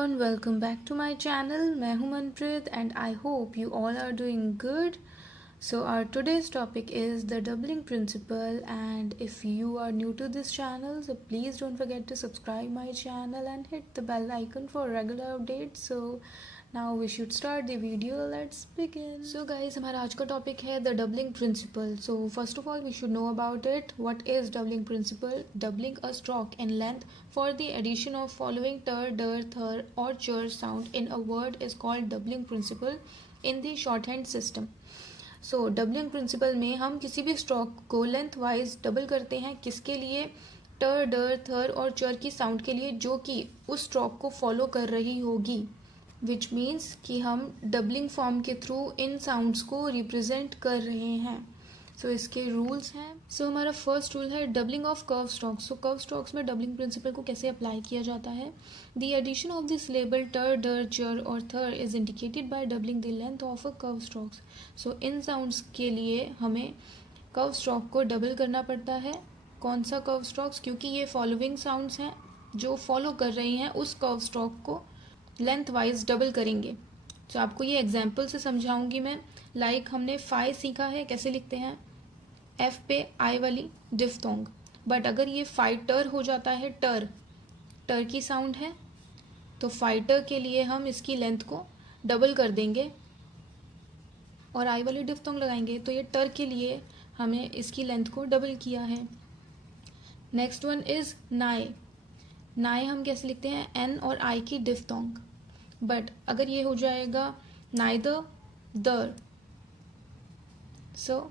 everyone, welcome back to my channel. मैं हूं Manpreet and I hope you all are doing good. So our today's topic is the doubling principle, and if you are new to this channel, so please don't forget to subscribe my channel and hit the bell icon for regular updates. So now we should start the video. Let's begin. So guys, हमारा आज का topic है the doubling principle. So first of all we should know about it. What is doubling principle? Doubling a stroke in length for the addition of following ter, der, thir or chur sound in a word is called doubling principle in the shorthand system. So doubling principle में हम किसी भी stroke को length wise double करते हैं, किसके लिए? टर, डर, थर और चर की साउंड के लिए जो कि उस स्ट्रोक को फॉलो कर रही होगी, विच मीन्स कि हम डबलिंग फॉर्म के थ्रू इन साउंड्स को रिप्रेजेंट कर रहे हैं. सो इसके रूल्स हैं. सो हमारा फर्स्ट रूल है doubling of curve strokes. So curve strokes में डबलिंग प्रिंसिपल को कैसे अप्लाई किया जाता है? The addition of this label ter, der, cher और ther is indicated by doubling the length of a curve strokes. So इन sounds के लिए हमें कर्व स्ट्रोक को डबल करना पड़ता है. कौन सा कर्व स्ट्रोक्स? क्योंकि ये फॉलोइंग साउंड्स हैं जो फॉलो कर रही हैं उस कर्व स्ट्रोक को लेंथ वाइज डबल करेंगे. तो आपको ये एग्जाम्पल से समझाऊंगी मैं. लाइक हमने फाई सीखा है, कैसे लिखते हैं? एफ पे आई वाली डिफ्थोंग. बट अगर ये फाइटर हो जाता है, टर, टर की साउंड है, तो फाइटर के लिए हम इसकी लेंथ को डबल कर देंगे और आई वाली डिफ्थोंग लगाएंगे. तो ये टर के लिए हमें इसकी लेंथ को डबल किया है. नेक्स्ट वन इज नाए. नाए हम कैसे लिखते हैं? एन और आई की डिफ्थोंग. बट अगर ये हो जाएगा नाइदर, दर, सो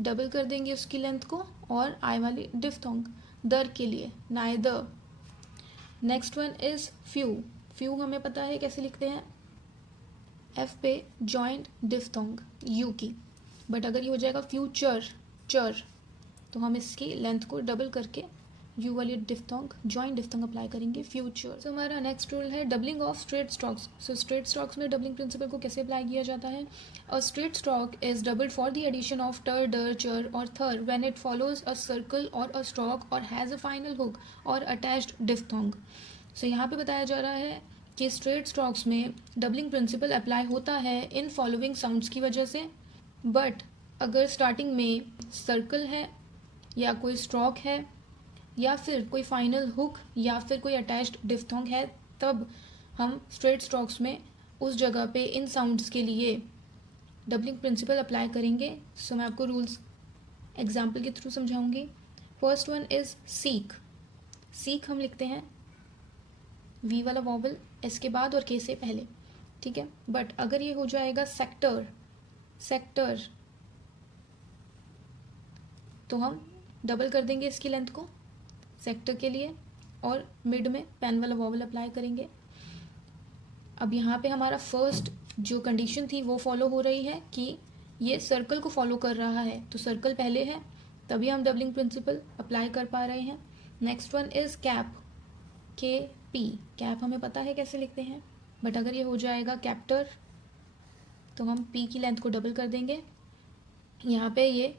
डबल कर देंगे उसकी लेंथ को और आई वाली डिफ्थोंग दर के लिए neither. Next one is few. Few हमें पता है कैसे लिखते हैं? एफ पे जॉइंट डिफ्थोंग यू की. बट अगर ये हो जाएगा फ्यूचर, चर, तो हम इसकी लेंथ को डबल करके यू वाली डिफ्थोंग जॉइंट डिफ्थोंग अप्लाई करेंगे, फ्यूचर. तो हमारा नेक्स्ट रूल है doubling of straight strokes. So straight strokes में डबलिंग प्रिंसिपल को कैसे अप्लाई किया जाता है? A straight stroke is doubled for the addition of ter, der, cher और ther when it follows a circle और अ स्ट्रोक और हैज अ फाइनल हुक और अटैच्ड डिफ्थोंग. सो यहाँ पे बताया जा रहा है कि स्ट्रेट स्ट्रोक्स में डबलिंग प्रिंसिपल अप्लाई होता है इन फॉलोइंग साउंड्स की वजह से. बट अगर स्टार्टिंग में सर्कल है या कोई स्ट्रोक है या फिर कोई फाइनल हुक या फिर कोई अटैच्ड डिफ्थोंग है, तब हम स्ट्रेट स्ट्रोक्स में उस जगह पे इन साउंड्स के लिए डबलिंग प्रिंसिपल अप्लाई करेंगे. सो मैं आपको रूल्स एग्जाम्पल के थ्रू समझाऊंगी. First one is seek. Seek हम लिखते हैं वी वाला वॉवल एस के बाद और के से पहले, ठीक है. बट अगर ये हो जाएगा सेक्टर, सेक्टर, तो हम डबल कर देंगे इसकी लेंथ को सेक्टर के लिए और मिड में पेन वाला वॉवल अप्लाई करेंगे. अब यहाँ पे हमारा फर्स्ट जो कंडीशन थी वो फॉलो हो रही है कि ये सर्कल को फॉलो कर रहा है, तो सर्कल पहले है तभी हम डबलिंग प्रिंसिपल अप्लाई कर पा रहे हैं. नेक्स्ट वन इज कैप, के पी. कैप हमें पता है कैसे लिखते हैं, बट अगर ये हो जाएगा कैप्टर तो हम पी की लेंथ को डबल कर देंगे. यहाँ पे ये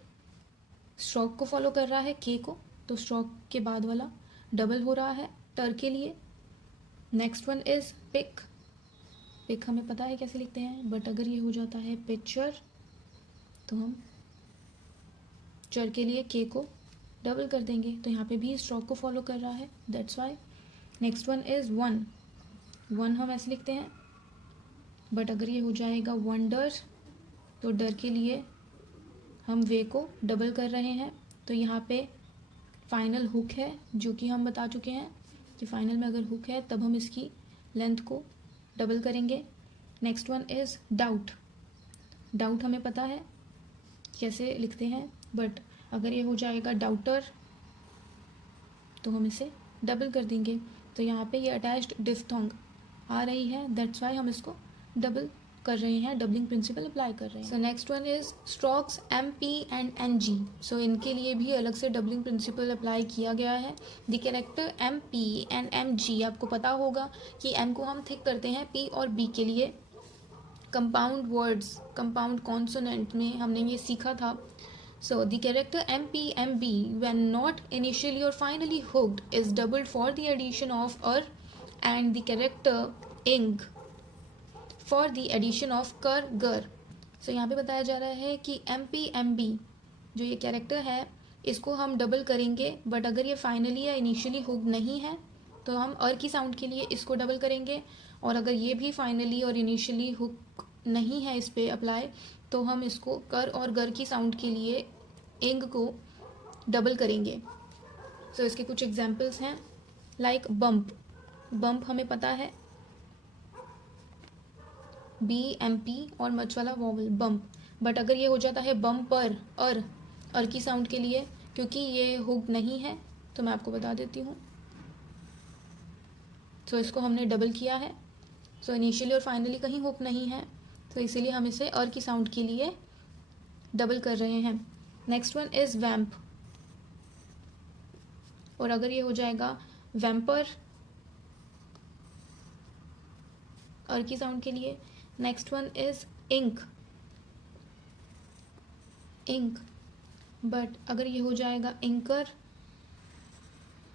स्ट्रोक को फॉलो कर रहा है के को, तो स्ट्रोक के बाद वाला डबल हो रहा है टर के लिए. Next one is pick. Pick हमें पता है कैसे लिखते हैं, बट अगर ये हो जाता है पिक्चर तो हम चर के लिए के को डबल कर देंगे. तो यहाँ पे भी स्ट्रोक को फॉलो कर रहा है, that's why. Next one is one. One हम ऐसे लिखते हैं, बट अगर ये हो जाएगा वंडर तो डर के लिए हम वे को डबल कर रहे हैं. तो यहाँ पे फाइनल हुक है जो कि हम बता चुके हैं कि फाइनल में अगर हुक है तब हम इसकी लेंथ को डबल करेंगे. Next one is doubt. Doubt हमें पता है कैसे लिखते हैं, बट अगर ये हो जाएगा डाउटर तो हम इसे डबल कर देंगे. तो यहाँ पे ये अटैच्ड डिफ्थोंग आ रही है, दैट्स वाई हम इसको डबल कर रहे हैं, डबलिंग प्रिंसिपल अप्लाई कर रहे हैं. So next one is strokes M P and N G. So इनके लिए भी अलग से डबलिंग प्रिंसिपल अप्लाई किया गया है. The character M P and M G, आपको पता होगा कि एम को हम थिक करते हैं पी और बी के लिए. कंपाउंड वर्ड्स, कंपाउंड कॉन्सोनेंट में हमने ये सीखा था. So the character MP, MB when not initially or finally hooked is doubled for the addition of or and the character ing for the addition of कर गर. सो यहाँ पे बताया जा रहा है कि MPMB जो ये कैरेक्टर है इसको हम डबल करेंगे, बट अगर ये फाइनली या इनिशियली हुक नहीं है तो हम अर की साउंड के लिए इसको डबल करेंगे, और अगर ये भी फाइनली और इनिशियली हुक नहीं है इस पर अप्लाई तो हम इसको कर और गर की साउंड के लिए इंग को डबल करेंगे. सो इसके कुछ एग्जांपल्स हैं, लाइक बम्प. बम्प हमें पता है BMP और मच वाला वॉवल बम्प, बट अगर ये हो जाता है बम्पर अर की साउंड के लिए, क्योंकि ये हुक नहीं है तो मैं आपको बता देती हूँ. सो इसको हमने डबल किया है. सो इनिशियली और फाइनली कहीं हुक नहीं है तो इसीलिए हम इसे अर की साउंड के लिए डबल कर रहे हैं. नेक्स्ट वन इज वैम्प, और अगर ये हो जाएगा वैम्पर अर की साउंड के लिए. Next one is ink, but अगर ये हो जाएगा इंकर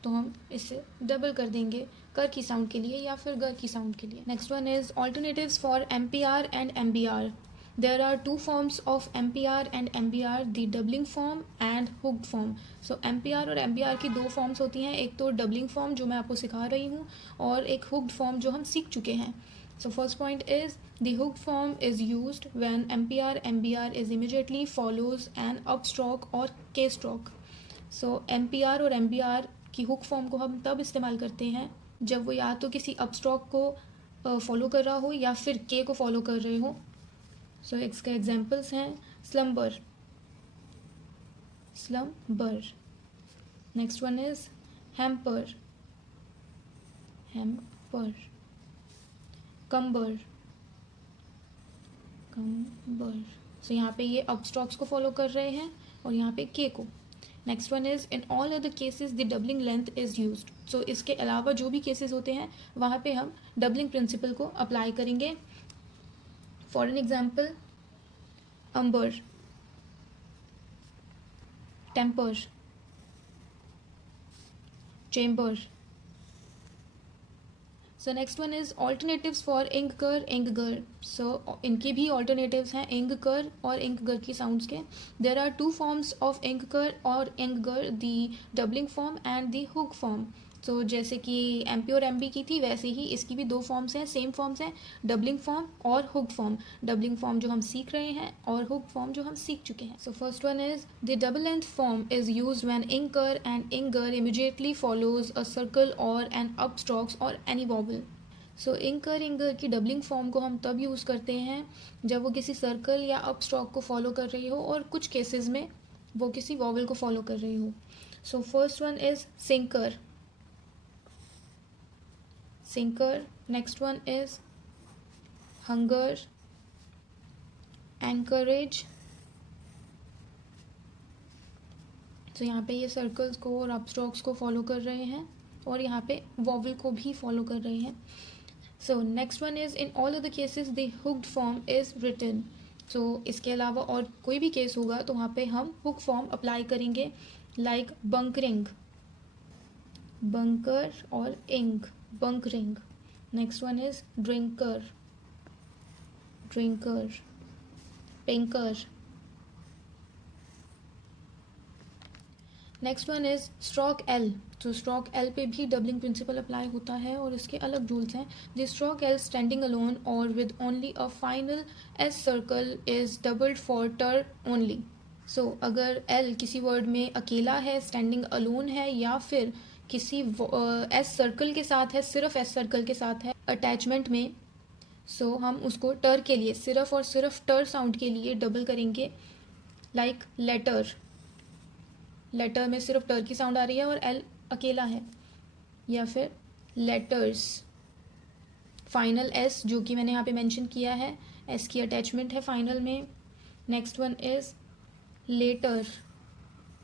तो हम इसे डबल कर देंगे कर की साउंड के लिए या फिर गर की साउंड के लिए. Next one is alternatives for MPR and MBR. There are two forms of MPR and MBR, the doubling form and hooked form. So MPR और MBR की दो फॉर्म्स होती हैं, एक तो डबलिंग फॉर्म जो मैं आपको सिखा रही हूँ और एक हुक्ड फॉर्म जो हम सीख चुके हैं. So first point is the hooked form is used when MPR MBR is immediately follows an upstroke or K stroke. So MPR और MBR की हुक फॉर्म को हम तब इस्तेमाल करते हैं जब वो या तो किसी अपस्ट्रोक को फॉलो कर रहा हो या फिर के को फॉलो कर रहे हो. सो इसके एग्जांपल्स हैं slumber. Next one is hamper, cumber. So यहाँ पे ये अपस्ट्रोक्स को फॉलो कर रहे हैं और यहाँ पे के को. Next one is in all other cases the doubling length is used. So इसके अलावा जो भी केसेस होते हैं वहाँ पे हम डबलिंग प्रिंसिपल को अप्लाई करेंगे. For an example amber, temper, chamber. So next one is alternatives for ing ker इंग गर. सो इनके भी ऑल्टरनेटिव्स हैं इंग कर और इंग गर की साउंड्स के. There are two forms of ing ker और ing ger, the doubling form and the hook form. So जैसे कि MP और MB की थी वैसे ही इसकी भी दो फॉर्म्स हैं, सेम फॉर्म्स हैं, डबलिंग फॉर्म और हुक्ड फॉर्म. डबलिंग फॉर्म जो हम सीख रहे हैं और हुक्ड फॉर्म जो हम सीख चुके हैं. So first one is the double length form is used when inker and inger immediately follows a circle और एन अपस्ट्रोक्स और एनी वॉवल. सो इंकर इंगर की डबलिंग फॉर्म को हम तब यूज़ करते हैं जब वो किसी सर्कल या अपस्ट्रोक को फॉलो कर रही हो और कुछ केसेस में वो किसी वॉवल को फॉलो कर रही हो. सो first one is sinker. Next one is hunger, encourage. तो यहाँ पे ये सर्कल्स को और अपस्ट्रोक्स को फॉलो कर रहे हैं और यहाँ पे वॉवल को भी फॉलो कर रहे हैं. So next one is in all of the cases the hooked form is written. So इसके अलावा और कोई भी केस होगा तो वहाँ पे हम हुक फॉर्म अप्लाई करेंगे, लाइक बंकरिंग, बंकर और इंग, bunkering. Next one is drinker, pinker. Next one is stroke L. तो stroke L पे भी डबलिंग प्रिंसिपल अप्लाई होता है और इसके अलग रूल्स हैं. The stroke L standing alone or with only a final S circle is doubled for ter only. So अगर L किसी वर्ड में अकेला है, स्टैंडिंग अलोन है या फिर किसी एस सर्कल के साथ है, सिर्फ एस सर्कल के साथ है अटैचमेंट में, सो हम उसको टर के लिए सिर्फ और सिर्फ टर साउंड के लिए डबल करेंगे, लाइक लेटर. लेटर में सिर्फ टर की साउंड आ रही है और एल अकेला है. या फिर लेटर्स, फाइनल एस जो कि मैंने यहाँ पे मेंशन किया है, एस की अटैचमेंट है फाइनल में. नेक्स्ट वन इज लेटर,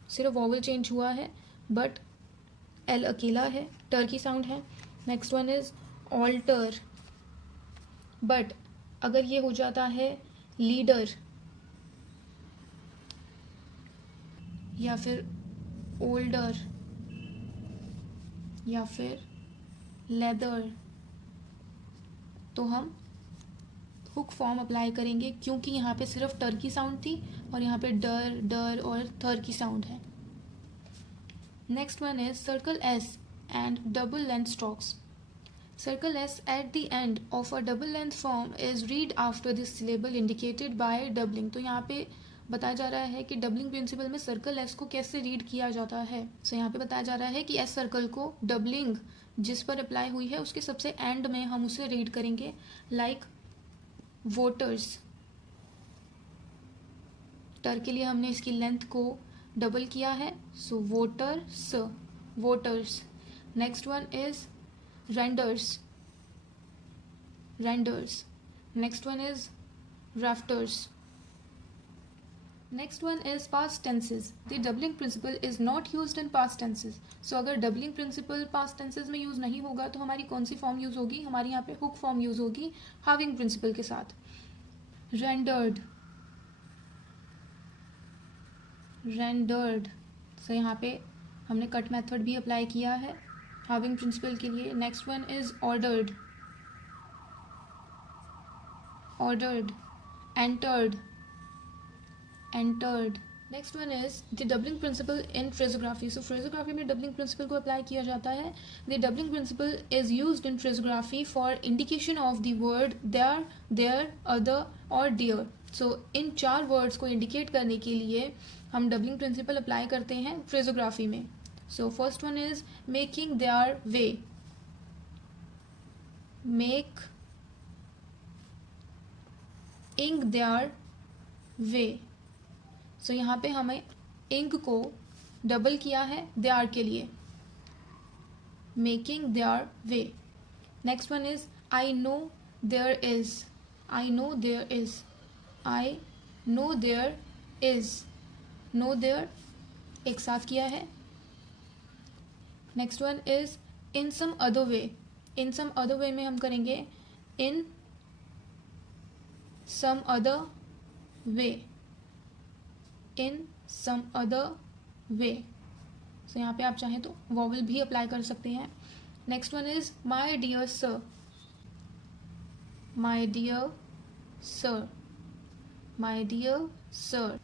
सिर्फ वॉवल चेंज हुआ है बट एल अकेला है, टर की साउंड है. Next one is alter, but अगर ये हो जाता है लीडर या फिर ओल्डर या फिर लेदर तो हम हुक फॉर्म अप्लाई करेंगे, क्योंकि यहाँ पे सिर्फ टर की साउंड थी और यहाँ पे डर, डर और थर की साउंड है. Next one is circle S and double length strokes. Circle S at the end of a double length form is read after the syllable indicated by doubling. तो यहाँ पे बताया जा रहा है कि डबलिंग प्रिंसिपल में सर्कल एस को कैसे रीड किया जाता है. सो यहाँ पे बताया जा रहा है कि एस सर्कल को डबलिंग जिस पर अप्लाई हुई है उसके सबसे एंड में हम उसे रीड करेंगे, लाइक वोटर्स. टर के लिए हमने इसकी लेंथ को डबल किया है, so voters, voters. Next one is renders, renders. Next one is rafters. Next one is past tenses. The doubling principle is not used in past tenses. So अगर doubling principle past tenses में use नहीं होगा तो हमारी कौन सी form use होगी? हमारी यहाँ पे hook फॉर्म यूज होगी having principle के साथ. rendered, rendered. So यहाँ पे हमने कट मेथड भी अप्लाई किया है having principle के लिए. Next one is ordered, ordered. entered, entered. Next one is the doubling principle in phraseography. So phraseography में डबलिंग प्रिंसिपल को अप्लाई किया जाता है. The doubling principle is used in phraseography for indication of the word there, there, other और dear. So इन 4 words को indicate करने के लिए हम डबलिंग प्रिंसिपल अप्लाई करते हैं फ्रेजोग्राफी में. So first one is making their way. Make ing their way. So यहाँ पे हमें ing को डबल किया है their के लिए. Making their way. Next one is I know there is. I know there is. I know there is. Know there एक साथ किया है. Next one is in some other way. In some other way में हम करेंगे इन some other way, in some other वे. सो यहाँ पे आप चाहें तो वॉवल भी अप्लाई कर सकते हैं. Next one is my dear sir. My dear sir, my dear sir.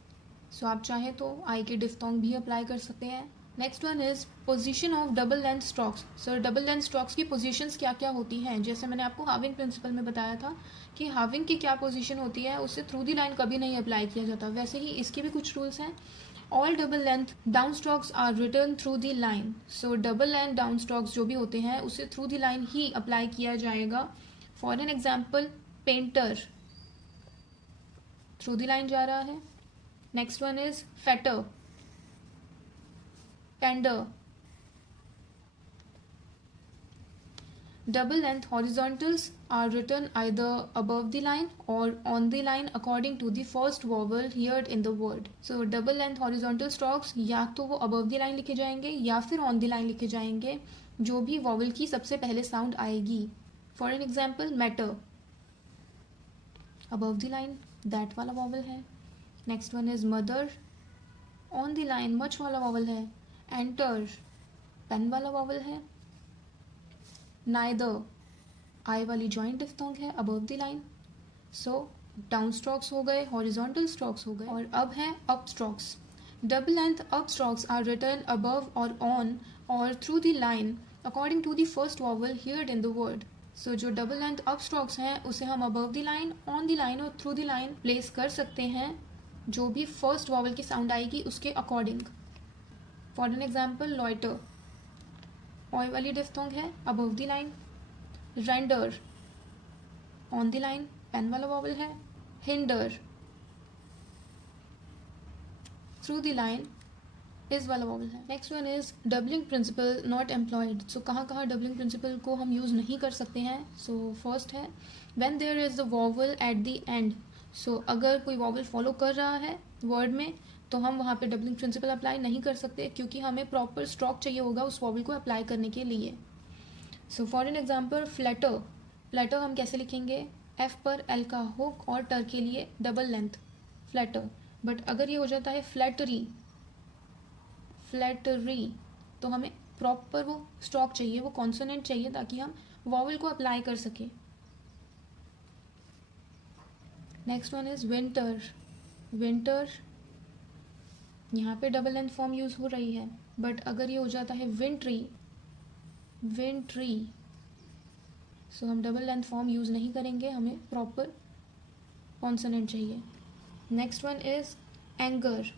So आप चाहें तो आई के डिफ्थोंग भी अप्लाई कर सकते हैं. Next one is position of double length strokes. Sir double length strokes की पोजीशंस क्या क्या होती हैं? जैसे मैंने आपको हाविंग प्रिंसिपल में बताया था कि हाविंग की क्या पोजीशन होती है, उससे थ्रू दी लाइन कभी नहीं अप्लाई किया जाता. वैसे ही इसके भी कुछ रूल्स हैं. All double length down strokes are return through the line. So double length down strokes जो भी होते हैं उसे थ्रू दी लाइन ही अप्लाई किया जाएगा. For an example painter, through the line जा रहा है. Next one is fetter, pender. Double length horizontals are written either above the line or on the line according to the first vowel heard in the word. So double length horizontal strokes या तो वो above the line लिखे जाएंगे या फिर on the line लिखे जाएंगे, जो भी vowel की सबसे पहले sound आएगी. For an example, matter, above the line that वाला vowel है. Next one is mother, on the line much वाला vowel है. Enter, pen वाला vowel है. Neither, आई वाली जॉइंट डिफ्थोंग है above the line. So down strokes हो गए, हॉरिजॉन्टल स्ट्रोक्स हो गए, और अब है up strokes. Double length up strokes are written above और ऑन और through the line according to the first vowel heard in the word. So जो डबल लेंथ अप स्ट्रोक्स हैं उसे हम above the line, on the line और through the line place कर सकते हैं, जो भी फर्स्ट वॉवल की साउंड आएगी उसके according. For an example loiter, ऑय वाली डिफ्थोंग है above the line. Render, on the line pen वाला वॉवल है. हिंडर, थ्रू द लाइन इस वाला वॉवल है. Next one is doubling principle not employed. So कहाँ कहाँ डबलिंग प्रिंसिपल को हम यूज़ नहीं कर सकते हैं? सो फर्स्ट है when there is the vowel at the end. So अगर कोई वॉवल फॉलो कर रहा है वर्ड में तो हम वहाँ पे डबलिंग प्रिंसिपल अप्लाई नहीं कर सकते, क्योंकि हमें प्रॉपर स्ट्रोक चाहिए होगा उस वॉवल को अप्लाई करने के लिए. So for an example flatter. Flatter हम कैसे लिखेंगे? एफ पर एल का हुक और टर के लिए डबल लेंथ फ्लैटर. बट अगर ये हो जाता है फ्लैटरी, फ्लैटरी, तो हमें प्रॉपर वो स्ट्रोक चाहिए, वो कॉन्सोनेंट चाहिए ताकि हम वॉवल को अप्लाई कर सके. Next one is winter. Winter, यहाँ पे डबल लेंथ फॉर्म यूज हो रही है, बट अगर ये हो जाता है विंट्री, विंट्री, सो हम डबल लेंथ फॉर्म यूज नहीं करेंगे, हमें प्रॉपर कॉन्सोनेंट चाहिए. Next one is anger.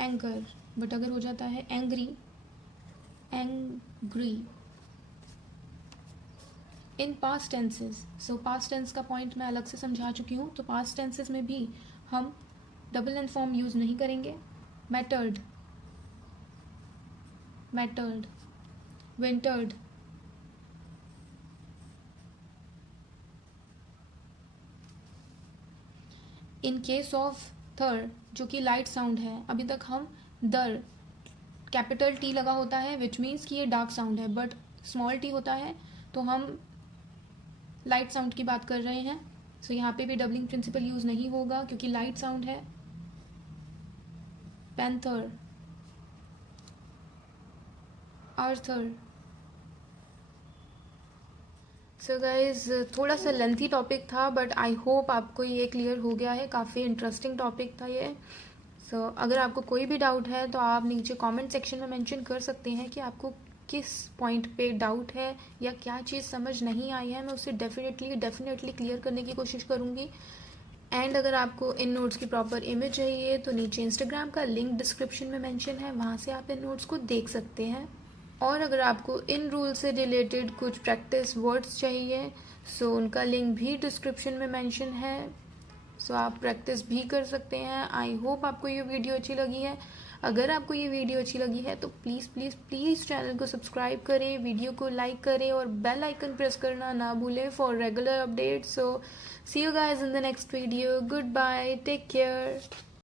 Anger, but अगर हो जाता है angry, angry. In past tenses, so past tense का पॉइंट मैं अलग से समझा चुकी हूँ, तो पास्ट टेंसेस में भी हम डबल लेंथ फॉर्म यूज नहीं करेंगे. Mattered, mattered, wintered. In case of थर, जो कि लाइट साउंड है, अभी तक हम दर, कैपिटल टी लगा होता है विच मीन्स कि ये डार्क साउंड है, बट स्मॉल टी होता है तो हम लाइट साउंड की बात कर रहे हैं. सो यहाँ पे भी डबलिंग प्रिंसिपल यूज नहीं होगा क्योंकि लाइट साउंड है. Panther, Arthur. सो गाइज, थोड़ा सा लेंथी टॉपिक था, बट आई होप आपको ये क्लियर हो गया है. काफ़ी इंटरेस्टिंग टॉपिक था ये. सो अगर आपको कोई भी डाउट है तो आप नीचे कमेंट सेक्शन में मेंशन कर सकते हैं कि आपको किस पॉइंट पे डाउट है या क्या चीज़ समझ नहीं आई है. मैं उसे डेफिनेटली क्लियर करने की कोशिश करूँगी. एंड अगर आपको इन नोट्स की प्रॉपर इमेज चाहिए तो नीचे इंस्टाग्राम का लिंक डिस्क्रिप्शन में मेंशन है, वहाँ से आप इन नोट्स को देख सकते हैं. और अगर आपको इन रूल से रिलेटेड कुछ प्रैक्टिस वर्ड्स चाहिए, सो उनका लिंक भी डिस्क्रिप्शन में मेंशन है, सो आप प्रैक्टिस भी कर सकते हैं. आई होप आपको ये वीडियो अच्छी लगी है. अगर आपको ये वीडियो अच्छी लगी है तो प्लीज़ प्लीज़ प्लीज़ चैनल को सब्सक्राइब करें, वीडियो को लाइक करें और बेल आइकन प्रेस करना ना भूलें for regular updates. So see you guys in the next video. Good bye, take care.